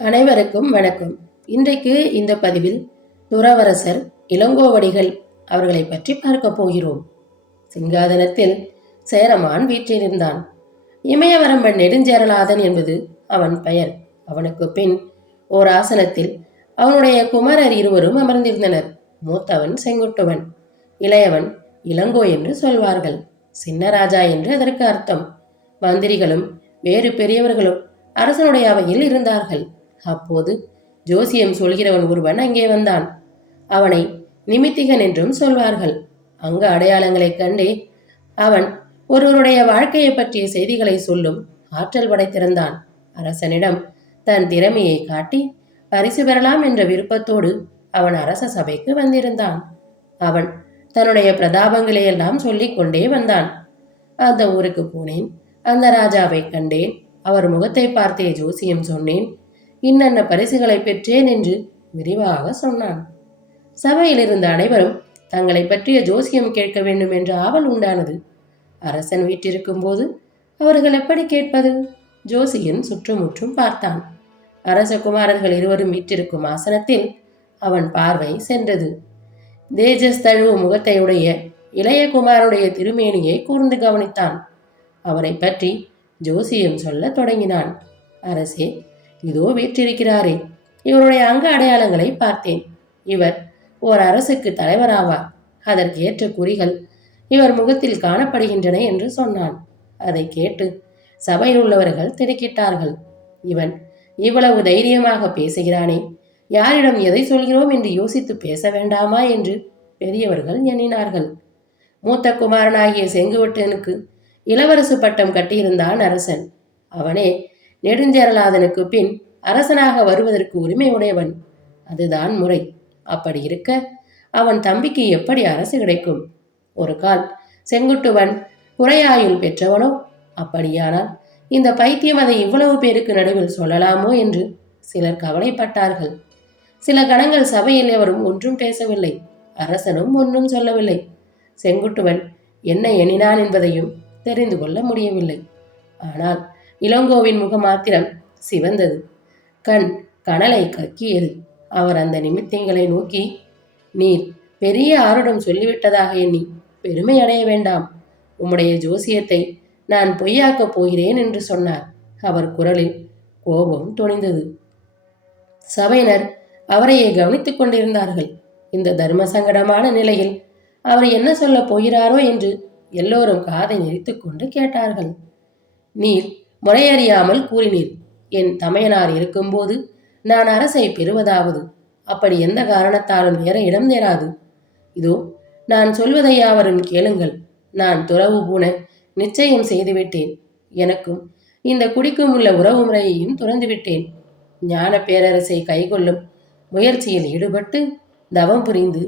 அனைவருக்கும் வணக்கம். இன்றைக்கு இந்த பதிவில் துறவரசர் இளங்கோவடிகள் அவர்களை பற்றி பார்க்க போகிறோம். சிங்காதனத்தில் சேரமான் வீற்றிருந்தான். இமயவரம்பன் நெடுஞ்சேரலாதன் என்பது அவன் பெயர். அவனுக்கு பின் ஓர் ஆசனத்தில் அவனுடைய குமாரர் இருவரும் அமர்ந்திருந்தனர். மூத்தவன் செங்குட்டுவன், இளையவன் இளங்கோ என்று சொல்வார்கள். சின்னராஜா என்று அதற்கு அர்த்தம். மந்திரிகளும் வேறு பெரியவர்களும் அரசனுடைய அவையில் இருந்தார்கள். அப்போது ஜோசியம் சொல்கிறவன் ஒருவன் அங்கே வந்தான். அவனை நிமித்திகன் என்றும் சொல்வார்கள். அங்க அடையாளங்களைக் கண்டே அவன் ஒருவருடைய வாழ்க்கையை பற்றிய செய்திகளை சொல்லும் ஆற்றல் படைத்திருந்தான். அரசனிடம் தன் திறமையை காட்டி பரிசு பெறலாம் என்ற விருப்பத்தோடு அவன் அரச சபைக்கு வந்திருந்தான். அவன் தன்னுடைய பிரதாபங்களை எல்லாம் சொல்லிக் கொண்டே வந்தான். அந்த ஊருக்கு போனேன், அந்த ராஜாவை கண்டேன், அவர் முகத்தை பார்த்தே ஜோசியம் சொன்னேன், இன்னென்ன பரிசுகளை பெற்றேன் என்று விரிவாக சொன்னான். சபையில் இருந்த அனைவரும் தங்களை பற்றிய ஜோசியம் கேட்க வேண்டும் என்ற ஆவல் உண்டானது. அரசன் வீட்டிருக்கும் போது அவர்கள் எப்படி கேட்பது? ஜோசியன் சுற்றுமுற்றும் பார்த்தான். அரச குமாரர்கள் இருவரும் வீட்டிருக்கும் ஆசனத்தில் அவன் பார்வை சென்றது. தேஜஸ் தழுவு முகத்தையுடைய இளைய குமாருடைய திருமேனியை கூர்ந்து கவனித்தான். அவரை பற்றி ஜோசியம் சொல்ல தொடங்கினான். அரசே, இதோ வீற்றிருக்கிறாரே, இவருடைய அங்க அடையாளங்களை பார்த்தேன். இவர் ஓர் அரசுக்கு தலைவராவார். அதற்கு ஏற்ற குறிகள் இவர் முகத்தில் காணப்படுகின்றன என்று சொன்னான். அதை கேட்டு சபையில் உள்ளவர்கள் திடுக்கிட்டார்கள். இவன் இவ்வளவு தைரியமாக பேசுகிறானே, யாரிடம் எதை சொல்கிறோம் என்று யோசித்து பேச வேண்டாமா என்று பெரியவர்கள் எண்ணினார்கள். மூத்த குமாரனாகிய செங்குவட்டனுக்கு இளவரசு பட்டம் கட்டியிருந்தான் அரசன். அவனே நெடுஞ்சேரலாதனுக்கு பின் அரசனாக வருவதற்கு உரிமை உடையவன். அதுதான் முறை. அப்படி இருக்க அவன் தம்பிக்கு எப்படி அரசு கிடைக்கும்? ஒரு கால் செங்குட்டுவன் குறையாயுள் பெற்றவனோ? அப்படியானால் இந்த பைத்தியம் அதை இவ்வளவு பேருக்கு நடுவில் சொல்லலாமோ என்று சிலர் கவலைப்பட்டார்கள். சில கணங்கள் சபையில் எவரும் ஒன்றும் பேசவில்லை. அரசனும் ஒன்றும் சொல்லவில்லை. செங்குட்டுவன் என்ன எண்ணினான் என்பதையும் தெரிந்து கொள்ள முடியவில்லை. ஆனால் இளங்கோவின் முகம் மாத்திரம் சிவந்தது. கண் கனலை கக்கியது. அவர் அந்த நிமித்தங்களை நோக்கி, நீர் பெரிய ஆருடம் சொல்லிவிட்டதாக எண்ணி பெருமை அடைய வேண்டாம். உம்முடைய ஜோசியத்தை நான் பொய்யாக்கப் போகிறேன் என்று சொன்னார். அவர் குரலில் கோபம் துணிந்தது. சபையினர் அவரையே கவனித்துக் கொண்டிருந்தார்கள். இந்த தர்ம சங்கடமான நிலையில் அவர் என்ன சொல்லப் போகிறாரோ என்று எல்லோரும் காதை நெறித்துக் கொண்டு கேட்டார்கள். நீர் முறையறியாமல் கூறினீர். என் தமையனார் இருக்கும்போது நான் அரசை பெறுவதாவது? அப்படி எந்த காரணத்தாலும் நேர இடம் நேராது. இதோ நான் சொல்வதை யாவரும் கேளுங்கள். நான் துறவு பூண நிச்சயம் செய்துவிட்டேன். எனக்கும் இந்த குடிக்கும் உள்ள உறவு முறையையும் துறந்துவிட்டேன். ஞான பேரரசை கைகொள்ளும் முயற்சியில் ஈடுபட்டு தவம் புரிந்து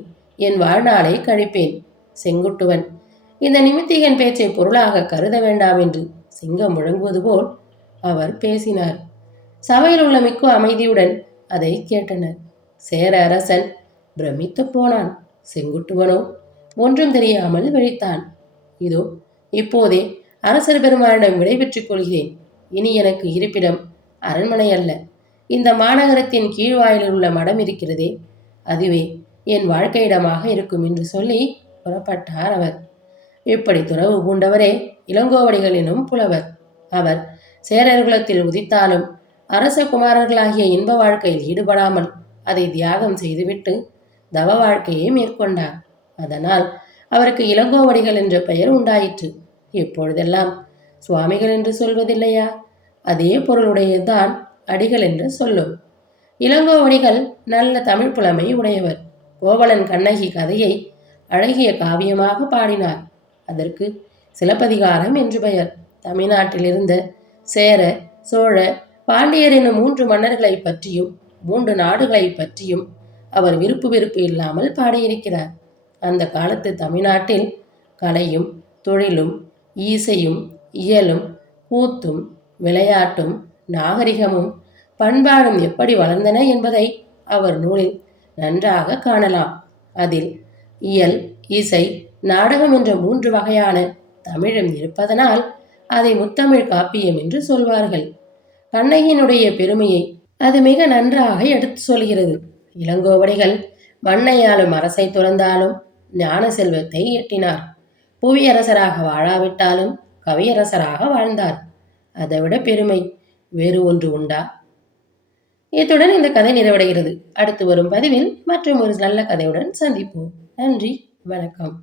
என் வாழ்நாளை கழிப்பேன். செங்குட்டுவன் இந்த நிமித்திகன் பேச்சை பொருளாக கருத வேண்டாம் என்று சிங்கம் முழங்குவது போல் அவர் பேசினார். சபையில் உள்ள மிக்க அமைதியுடன் அதை கேட்டனர். சேர அரசன் பிரமித்து போனான். செங்குட்டுவனோ ஒன்றும் தெரியாமல் விழித்தான். இதோ இப்போதே அரசர் பெருமானிடம் விடைபெற்றுக் கொள்கிறேன். இனி எனக்கு இருப்பிடம் அரண்மனை அல்ல, இந்த மாநகரத்தின் கீழ்வாயிலில் உள்ள மடம் இருக்கிறதே, அதுவே என் வாழ்க்கையிடமாக இருக்கும் என்று சொல்லி புறப்பட்டார் அவர். இப்படி துறவு பூண்டவரே இளங்கோவடிகள் எனும் புலவர். அவர் சேரர்குலத்தில் உதித்தாலும் அரச குமாரர்களாகிய இன்ப வாழ்க்கையில் ஈடுபடாமல் அதை தியாகம் செய்துவிட்டு தவ வாழ்க்கையை மேற்கொண்டார். அதனால் அவருக்கு இளங்கோவடிகள் என்ற பெயர் உண்டாயிற்று. இப்பொழுதெல்லாம் சுவாமிகள் என்று சொல்வதில்லையா? அதே பொருளுடையதுதான் அடிகள் என்று சொல்லும். இளங்கோவடிகள் நல்ல தமிழ் புலமை உடையவர். கோவலன் கண்ணகி கதையை அழகிய காவியமாக பாடினார். அதற்கு சிலப்பதிகாரம் என்று பெயர். தமிழ்நாட்டில் இருந்த சேர, சோழ, பாண்டியர் என்னும் 3 மன்னர்களை பற்றியும் 3 நாடுகளை பற்றியும் அவர் விருப்பு வெறுப்பு இல்லாமல் பாடியிருக்கிறார். அந்த காலத்து தமிழ்நாட்டில் கலையும் தொழிலும் ஈசையும் இயலும் கூத்தும் விளையாட்டும் நாகரிகமும் பண்பாடும் எப்படி வளர்ந்தன என்பதை அவர் நூலில் நன்றாக காணலாம். அதில் இயல், இசை, நாடகம் என்ற 3 வகையான தமிழும் இருப்பதனால் அதை முத்தமிழ் காப்பியம் என்று சொல்வார்கள். கண்ணகியினுடைய பெருமையை அது மிக நன்றாக எடுத்து சொல்கிறது. இளங்கோவடிகள் மண்ணையாலும் அரசை துறந்தாலும் ஞான செல்வத்தை எட்டினார். புவியரசராக வாழாவிட்டாலும் கவியரசராக வாழ்ந்தார். அதைவிட பெருமை வேறு ஒன்று உண்டா? இத்துடன் இந்த கதை நிறைவடைகிறது. அடுத்து வரும் பதிவில் மற்றும் ஒரு நல்ல கதையுடன் சந்திப்போம். நன்றி, வணக்கம்.